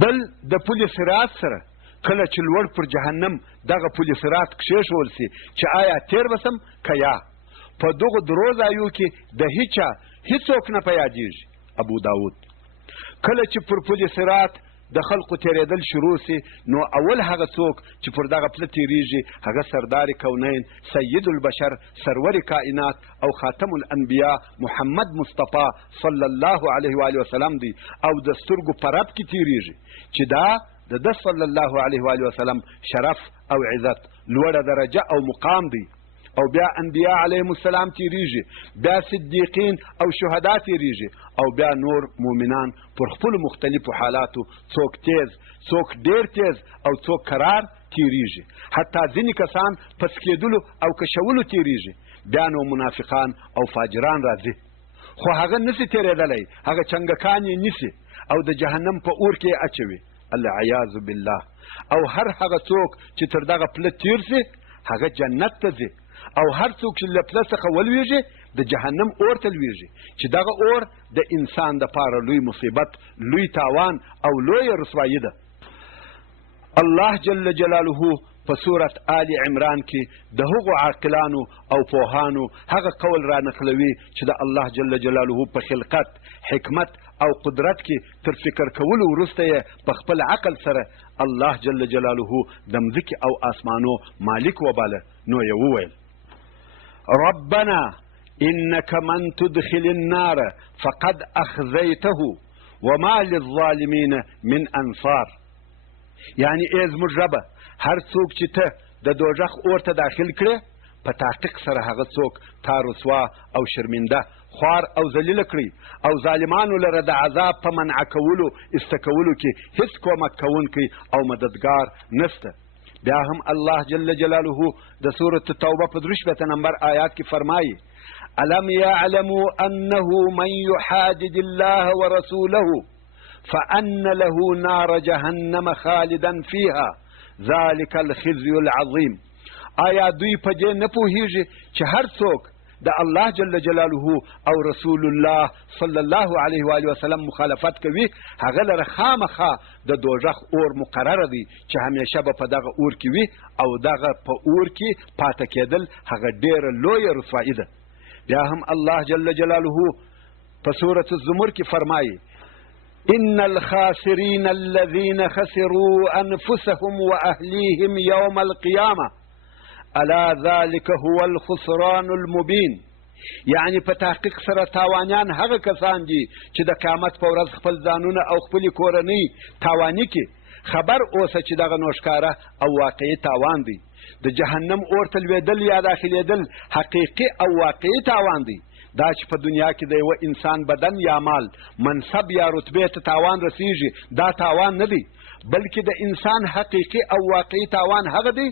بل د پل صراط سره کله چې لوړ پر جهنم دغه پل صراط کښېښول سي چې آیا تیر بسم که یا. په دغو درو ځایو کې د هیچا هیڅوک نه په یادیږي. ابو داود کله چې پر پل صراط د خلقو تیرېدل شروع سي نو اول هغه څوک چې پر دغه پله تیریږي هغه سردار کونین، سید البشر، سرور کائنات او خاتم الانبیاء محمد مصطفی صلی الله علیه و آله وسلم دی او د سترګو په رب کې تیریږي چې دا د ده صلی الله علیه و آله وسلم شرف او عزت، لوړه درجه او مقام دی. او بیا انبیاء علیهم السلام تیریږي، بیا صدیقین او شهدا تیریږي او بیا نور مؤمنان پر خپلو مختلفو حالاتو څوک تیز، څوک ډیر تیز او څوک قرار تیریږي، حتی ځینې کسان په سکېدلو او کشولو تیریږي. بیا نو منافقان او فاجران راځي خو هغه نسي تیرېدلی، هغه چنګکان یې نیسي او د جهنم په اور کې یې اچوي العیاذ بالله. او هر هغه څوک چې تر دغه پله تیر سي هغه جنت ته ځي او هر څوک چې له پله څخه ولویږي د جهنم اور ته لویږي چې دغه اور د انسان دپاره لوی مصیبت، لوی تاوان او لویه رسوایي ده. الله جل جلاله په سورت آل عمران کې د هغو عاقلانو او پوهانو هغه قول را نقلوي چې د الله جل جلاله په خلقت، حکمت او قدرت کې تر فکر کولو وروسته یې په خپل عقل سره الله جل جلاله د مځکې او آسمانو مالک وباله. نو یې وویل ربنا انك من تدخل النار فقد اخذيته وما للظالمين من انصار. یعنی ای زموږ ربه هر څوک چې ته د دوزخ اور ته داخل کړې په تحقیق سره هغه څوک تا رسوا او شرمنده، خوار او ذلیله کړي او ظالمانو لره د عذاب په منع کولو استکولو کې هیڅ کومک کوونکی او مددگار نسته. بیا هم الله جل جلاله د سورة التوبه په 3 نمبر آیات کې فرمایي الم یعلموا انه من یحادد الله ورسوله فان له نار جهنم خالدا فيها ذلك الخزي العظيم. آیا دوی په دې نه پوهیږي چې هر څوک د الله جل جلاله او رسول الله صلی الله علیه و آله وسلم مخالفت کوي هغه لره خامخا د دوزخ اور مقرره دی چې همیشه به په دغه اور کې وي او دغه په اور کې پاته کېدل هغه ډېره لویه رسوایي ده. بیا هم الله جل جلاله په سورة الزمر کې فرمایي ان الخاسرین الذین خسروا انفسهم واهلیهم یوم القیامه الا ذلك هو الخسران المبین. یعنی په تحقیق سره تاوانیان هغه کسان دي چې د قیامت په ورځ خپل ځانونه او خپلې کورنۍ تاواني کړي. خبر اوسه چې دغه نو ښکاره او واقعي تاوان دی د جهنم اور ته لوېدل یا داخلېدل حقیقي او واقعي تاوان دی. دا چې په دنیا کې د یوه انسان بدن یا مال، منصب یا رتبې ته تاوان رسیږي، دا تاوان نه دی، بلکې د انسان حقیقي او واقعي تاوان هغه دی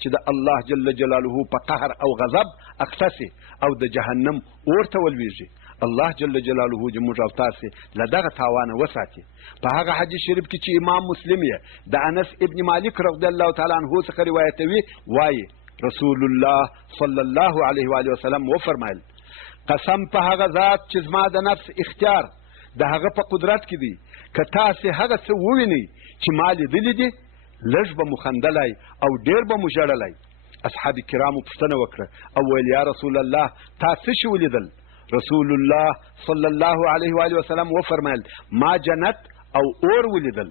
چې د الله جل جلاله په قهر او غضب اخته سي او د جهنم اور ته ولویږي. الله جل جلاله چې موږ او تاسې له دغه تاوانه وساتي. په هغه حدیث شریف کې چې امام مسلم یې د انس ابن مالک رضی الله تعالی عنه څخه روایتوي، وایي رسول الله صلی الله علیه و آله وسلم وفرمایل: قسم په هغه ذات چې زما د نفس اختیار د هغه په قدرت کې دی، که تاسې هغه څه ووینئ چې ما لیدلي دي، لږ به مو خندلی او ډېر به مو ژړلی. اصحاب کرامو پوښتنه وکړه او ویل یا رسول الله تا څه شي ولیدل؟ رسول الله صلی الله علیه و آله وسلم وفرمایل: ما جنت او اور ولیدل.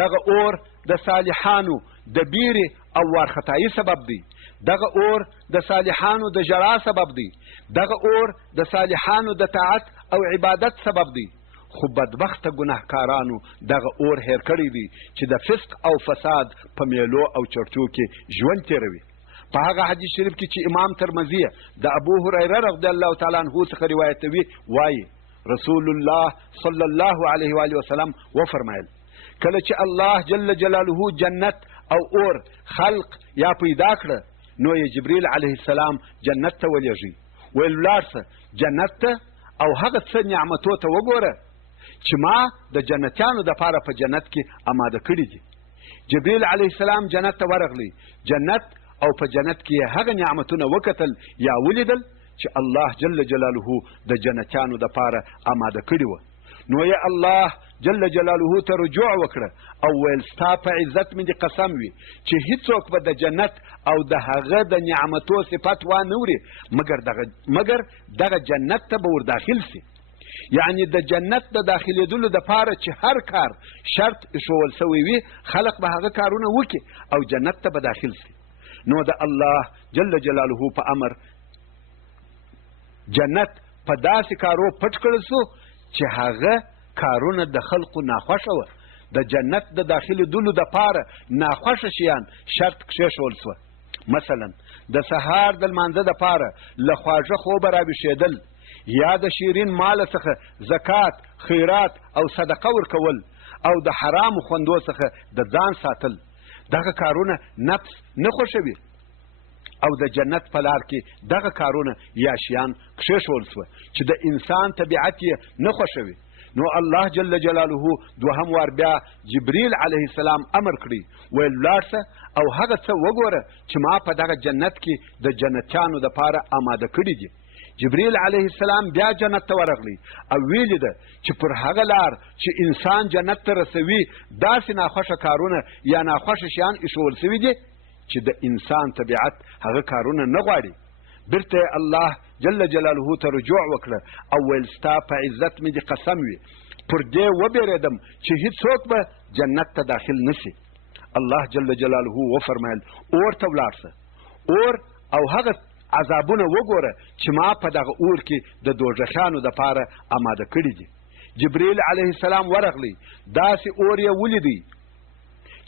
دغه اور د صالحانو د بیرې او وارخطایي سبب دی. دغه اور د صالحانو د ژړا سبب دی. دغه اور د صالحانو د طاعت او عبادت سبب دی. خو بدبخته ګناهکارانو دغه اور هیر کړی دی چې د فسق او فساد په میلو او چرچو کې ژوند تیروي. په هغه حدیث شریف کې چې امام ترمذی د ابو هریره رضی الله تعالی عنه څخه روایتوي، وایي رسول الله صلی الله علیه و آله وسلم وفرمایل: کله چې الله جل جلاله جنت او اور خلق یا پیدا کړه، نو یې جبرئیل علیه السلام جنت ته ولېږي، ویل ولاړ شه جنت ته او هغه څه نعمتو ته وګوره چې ما د جنتیانو دپاره په جنت کې اماده کړي دي. جبرئیل علیه السلام جنت ته ورغلی، جنت او په جنت کې هغه نعمتونه وکتل یا ولیدل چې الله جل جلاله د جنتیانو دپاره اماده کړي وه. نو یې الله جل جلاله ته رجوع وکړه او ویل ستا په عزت مې دې قسم وي چې هیڅوک به د جنت او د هغه د نعمتو صفت وانوري مګر دغه جنت ته به ورداخل سي. یعنی د جنت د داخلېدلو دپاره چې هر کار شرط ایښول سوی وي، خلق به هغه کارونه وکړي او جنت ته به داخل سي. نو د الله جل جلاله په امر جنت په داسې کارو پټ کړل سو چې هغه کارونه د خلقو ناخوښه وه. د جنت د داخلېدلو دپاره ناخوښه شیان شرط کښېښول سوه. مثلا د سهار د لمانځه دپاره له خواږه خوبه راویښېدل، یا د شیرین مال څخه زکات، خیرات او صدقه ورکول، او د حرامو خوندو څخه د ځان ساتل. دغه کارونه نفس نه خوښوي او د جنت په لار کې دغه کارونه یا شیان کښېښول سوه چې د انسان طبیعت یې نه خوښوي. نو الله جل جلاله دوهم وار بیا جبریل علیه السلام امر کړی، ویل ولاړ شه او هغه څه وګوره چې ما په دغه جنت کې د جنتیانو دپاره اماده کړي دي. جبریل علیه السلام بیا جنت ته ورغلی او ویلي ده چې پر هغه لار چې انسان جنت ته رسوي داسې ناخوښه کارونه یا ناخوښه شیان ایښول سوي دي چې د انسان طبیعت هغه کارونه نه غواړي. بیرته الله جل جلاله ته رجوع وکړه او ویل ستا په عزت مې دې قسم وي پر دې وبېرېدم چې هیڅوک به جنت ته داخل نشي. الله جل جلاله وفرمایل: اور ته ولاړ شه، اور او هغه عذابونه وګوره چې ما په دغه اور کې د دوزخیانو دپاره اماده کړي دي. جبریل علیه السلام ورغلی، داسې اور یې ولیدی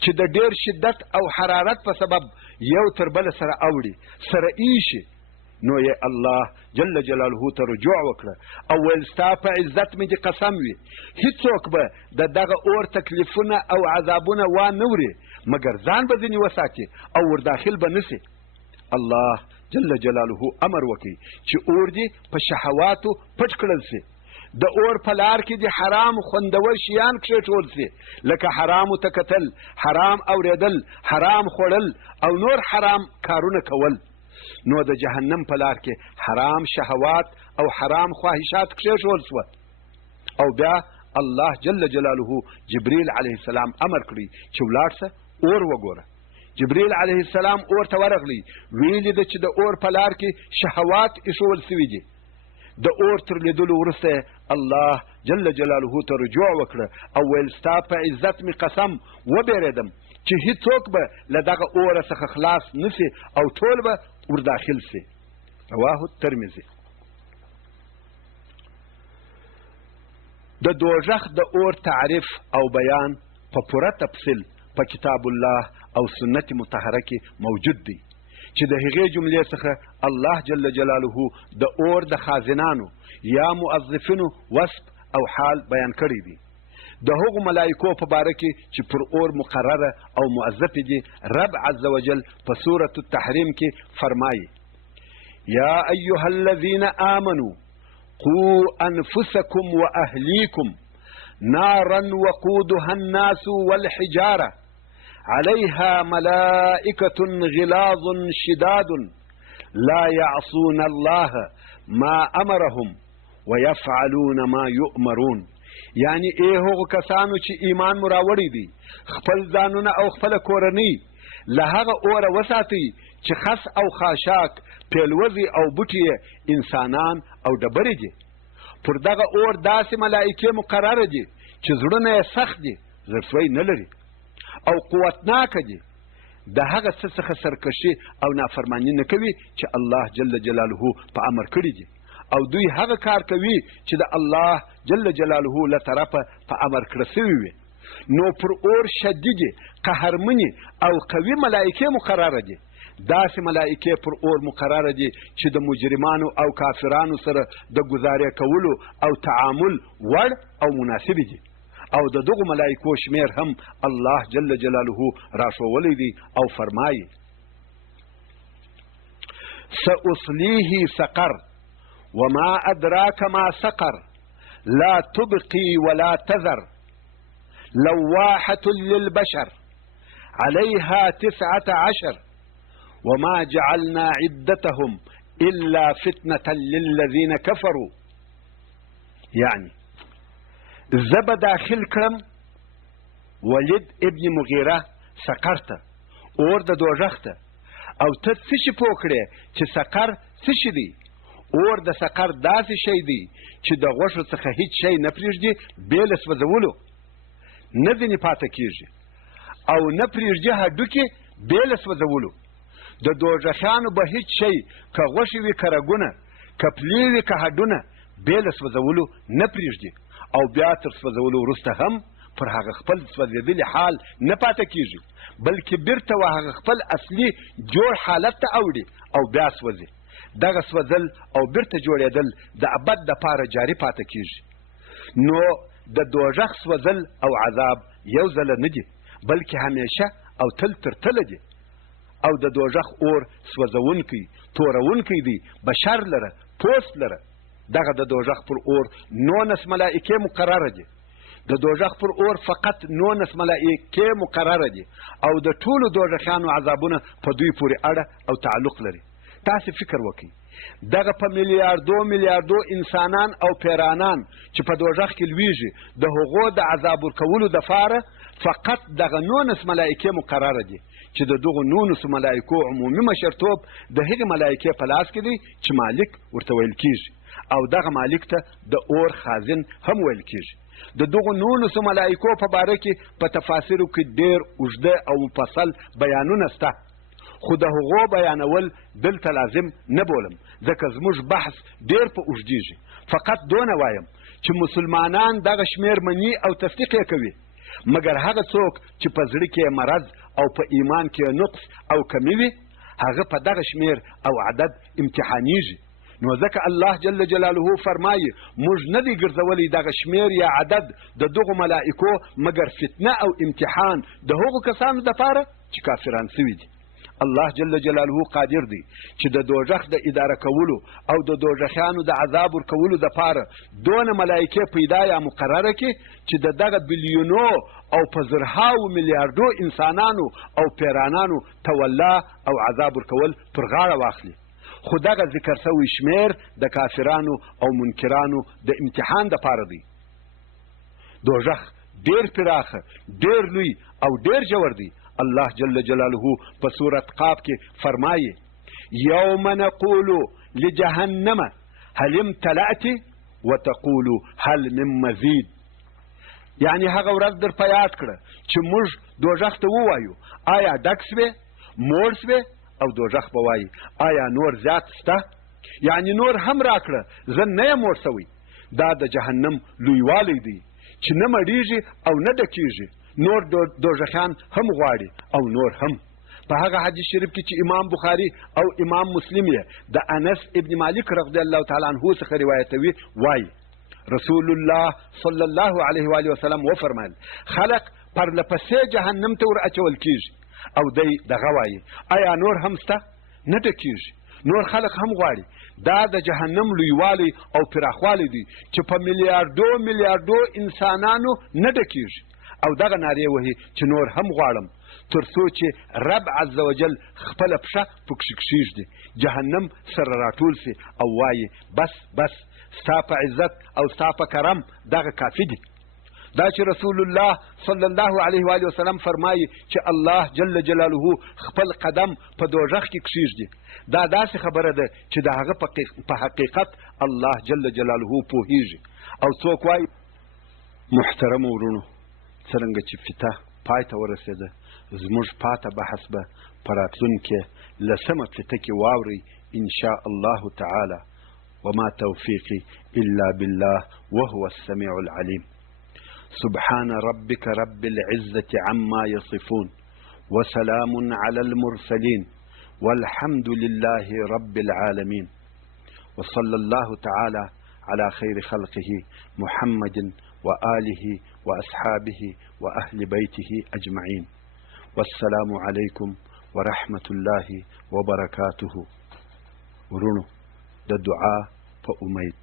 چې د ډېر شدت او حرارت په سبب یو تر بله سره اوړي، سره ایشي. نو یې الله جل جلاله ته رجوع وکړه او ویل ستا په عزت مې دې قسم وي هیڅوک به د دغه اور تکلیفونه او عذابونه وانه وړي مګر ځان به ځینې وساتي او ورداخل به نسي. الله جل جلاله امر وکړي چې اور دې په شهواتو پټ کړل سي. د اور په لار کې د حرام خوندور شیان کښېښول سي، لکه حرامو ته کتل، حرام اورېدل، حرام خوړل او نور حرام کارونه کول. نو د جهنم په لار کې حرام شهوات او حرام خواهشات کښېښول سوه. او بیا الله جل جلاله جبریل علیه السلام امر کړی چې ولاړ شه اور وګوره. جبریل علیه السلام اور ته ورغلی، ویلي ده چې د اور په لار کې شهوات ایښول سوي دي. د اور تر لیدلو وروسته الله جل جلاله ته رجوع وکړه او ویل ستا په عزت مې قسم وبېرېدم چې هیڅوک به له دغه اوره څخه خلاص نسي او ټول به ورداخل سي. رواه الترمذي. د دوزخ د اور تعریف او بیان په پوره تفصیل په کتاب الله او سنت مطهره کې موجود دی چې د هغې جملې څخه الله جل جلاله د اور د خازنانو یا موظفینو وصف او حال بیان کړی دی د هغو ملائکو په باره کې چې پر اور مقرره او موظفې دي رب عز وجل په سورة التحریم کې فرمایي یا ایها الذین آمنوا قوا انفسکم واهلیکم نارا وقودها الناس والحجاره عليها ملائكة غلاظ شداد لا يعصون الله ما أمرهم ويفعلون ما يؤمرون یعنی هغو کسانو چې ایمان مراوړی دي خپل ځانونه او خپل کورنۍ له هغه اوره وساتئ چې خس او خاشاک پیلوزي او بوټي انسانان او ډبرې دي پر دغه اور داسې ملائکې مقرره دي چې زړونه یې سخت دي زړسوی نه لري او قوتناک دي د هغه څه څخه سرکشي او نافرمانی نه کوي چې الله جل جلاله په امر کړی دي او دوی هغه کار کوي چې د الله جل جلاله له طرفه په امر کړی شوی وي نو پر اور شدید قهرمنې او قوي ملائکې مقرره دي داسې ملائکې پر اور مقرره دي چې د مجرمانو او کافرانو سره د گزارې کولو او تعامل وړ او مناسب دي او د دغو ملائکو شمیر هم الله جل جلاله راښوولی دی او فرمایي سأصليه سقر وما أدراك ما سقر لا تبقي ولا تذر لواحة للبشر عليها 19 وما جعلنا عدتهم إلا فتنة للذين كفروا يعني زب داخل کرم ولید ابن مغیره سقر ته اور د دوزخ ته او ته څه شي پوه کړې چې سقر څه شي دی اور د سقر داسې شی دی چې د غوښو څخه هیڅ شی نه پرېږدي بې له سوځولو نه ځینې پاته کېږي او نه پرېږدي هډوکې بې له سوځولو د دوزخیانو به هیڅ شی که غوښې وي که رګونه که پلې وي که هډونه بې له سوځولو نه پرېږدي او بیا تر سوځولو وروسته هم پر هغه خپل سوځېدلي حال نه پاته کېږي بلکې بیرته و هغه خپل اصلي جوړ حالت ته اوړي او بیا سوځي دغه سوځل او بیرته جوړېدل د ابد دپاره جاري پاته کېږي نو د دوزخ سوځل او عذاب یو ځله نه دي بلکې همیشه او تل تر تله دي او د دوزخ اور سوځونکی تورونکی دی بشر لره پوست لره دغه د دوزخ پر اور 19 ملائکې مقرره دي د دوزخ پر اور فقط 19 ملائکې مقرره دي او د ټولو دوزخیانو عذابونه په دوی پورې اړه او تعلق لري تاسو فکر وکړئ دغه په میلیاردو انسانان او پیرانان چې په دوزخ کې لویږي د هغو د عذاب ورکولو دپاره فقط دغه 19 ملائکې مقرره دي چې د دغو 19 ملائکو عمومي مشرتوب د هغې ملائکې په لاس کې دی چې مالک ورته ویل کېږي او دغه مالک ته د اور خازن هم ویل کېږي د دغو 19 ملائکو په باره کې په تفاسیرو کې ډېر اوږده او مفصل بیانونه شته خو د هغو بیانول دلته لازم نه بولم ځکه زموږ بحث ډېر په اوږدېږي فقط دونه وایم چې مسلمانان دغه شمیر مني او تصدیق یې کوي مګر هغه څوک چې په زړه کې مرض او په ایمان کې نقص او کمی وي هغه په دغه شمیر او عدد امتحانیږي نو ځکه الله جل جلاله فرمایي موږ نه دی ګرځولی دغه شمیر یا عدد د دغو ملائکو مګر فتنه او امتحان د هغو کسانو دپاره چې کافران سوي دي الله جل جلاله قادر دی چې د دوزخ د اداره کولو او د دوزخیانو د عذاب ورکولو دپاره دونه ملائکې پیدا یا مقرره کړي چې د دغه بیلیونو او په زرهاو میلیاردو انسانانو او پیرانانو تولا او عذاب ورکول پر غاړه واخلي خو دغه ذکر سوی شمیر د کافرانو او منکرانو د امتحان دپاره دی دوزخ ډېر پراخه ډېر لوی او ډېر ژور دی الله جل جلاله په سورة قاف کې فرمایي یوم نقول لجهنم هل امتلأت وتقول هل من مزید یعنی هغه ورځ در په یاد کړه چې موږ دوزخ ته ووایو آیا ډک سوې موړ سوې او دوزخ به وایي آیا نور زیات شته یعنی نور هم راکړه زه نه یم موړ سوی دا د جهنم لویوالی دی چې نه مړیږي او نه ډکیږي نور دوزخیان هم غواړي او نور هم. په هغه حدیث شریف کې چې امام بخاري او امام مسلم یې د انس ابن مالک رضی الله تعالی عنه څخه روایتوي وایي رسول الله صلی الله علیه و آله وسلم وفرمایل خلق پرلپسې جهنم ته ور اچول کیږي او دی دغه وایي آیا نور هم شته؟ نه ډکیږي. نور خلق هم غواړي. دا د جهنم لویوالی او پراخوالی دی چې په میلیاردو انسانانو نه ډکیږي. او دغه نارې وهي چې نور هم غواړم تر څو چې رب عز وجل خپله پښه پکښې کښېږدي جهنم سره راټول سي او وایي بس ستا په عزت او ستا په کرم دغه کافي دي. دا چې رسول الله صلی الله علیه و آله وسلم فرمایي چې الله جل جلاله خپل قدم په دوزخ کې کښېږدي دا داسې خبره ده چې د هغه په حقیقت الله جل جلاله پوهیږي. او څوک وایي محترم ورونو څرنګه چې فته پای ته ورسېده زموږ پاته بحث به په راتلونکې لسمه فته کې واورئ انشاء الله تعالی. وما توفیقي الا بالله وهو السميع العليم. سبحان ربك رب العزة عما يصفون وسلام على المرسلين والحمد لله رب العالمين. وصلى الله تعالى على خير خلقه محمد وآله وأصحابه وأهل بيته أجمعين. والسلام عليكم ورحمة الله وبركاته. ورونو د دعا په امید